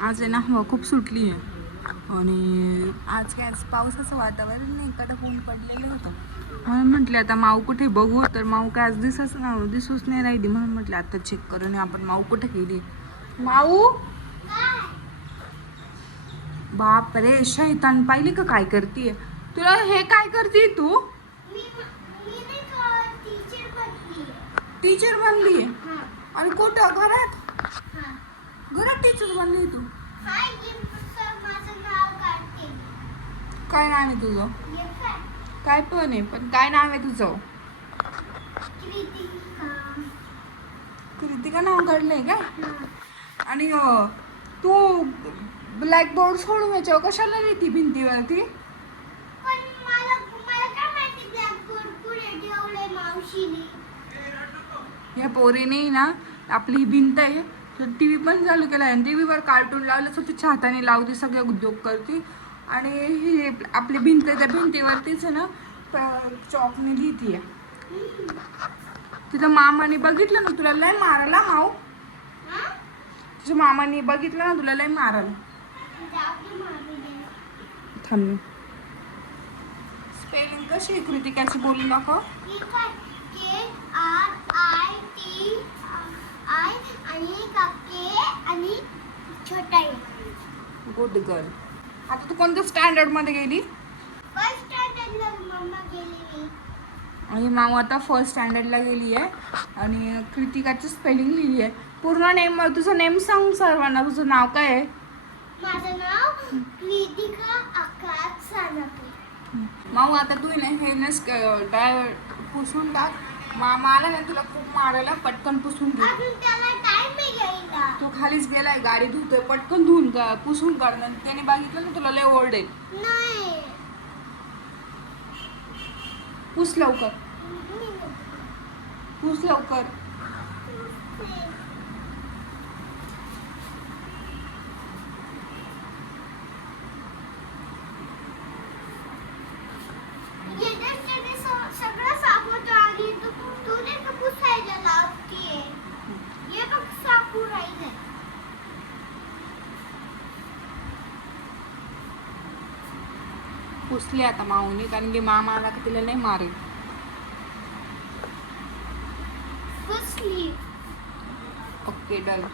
आज आहे ना हवा खूप सुटली आहे आणि आज काय पावसाचं वातावरण नाही, कडक ऊन पडलेलं होतं. म्हणून म्हटले आता माऊ कुठे बघू, तर माऊ काय आज दिसूच नाही राहिली. म्हणून म्हटलं आता चेक करून आपण माऊ कुठे गेली. माऊ, बाप रे शैतान, पाहिली का काय करतीये? तुला हे काय करते तू? टीचर बनली आणि कुठं? घरात? घरात टीचर बनली तू? काय नाव आहे तुझं? काय पण आहे, पण काय नाव आहे तुझं? कृतिका नाव काढलंय का? आणि तू ब्लॅकबोर्ड सोडून याच्यावर कशाला लिहिती भिंतीवरती? या पोरीने ना आपली ही भिंत आहे तर टीव्ही पण चालू केला आहे. टीव्हीवर कार्टून लावलं तर ती छाताने लावते, सगळे उद्योग करते. आणि ही आपली भिंत त्या भिंतीवरतीच आहे ना चॉकने लिहितीये. तुझ्या मामाने बघितलं ना तुला लय मारायला माऊ. तुझ्या मामाने बघितलं ना तुला लय मारायला. थांब, स्पेलिंग कशी आहे कृतिकाची बोलू दाखव. Good girl. आता तू कोणत्या स्टँडर्ड मध्ये गेली? आणि माऊ आता फर्स्ट स्टँडर्डला गेली आहे. आणि कृतिकाची स्पेलिंग लिहिली आहे. पूर्ण नेम, तुझं नेम सांग सर्वांना. तुझं नाव काय आहे? माझं नाव कृतिका आकाश सानपे. माऊ आता तू ना हे नस पुसून टाक. मामा आला ना तुला खूप मारायला, पटकन पुसून घे. अजून त्याला टाइम घ्यायला. तू खालीच गेलाय, गाडी धुतोय, पटकन धुवून पुसून काढ. त्याने बघितलं ना तुला लय ओरडेल. नाही, पुस लवकर, पुस लवकर. सगळं साफ होतं आणि तू नाही का पुसायला लावते. हे बघ साफ राहिले. पुसली आता माऊने, कारण की मामा आला का तिला नाही मारेल. पुसली. Okay done.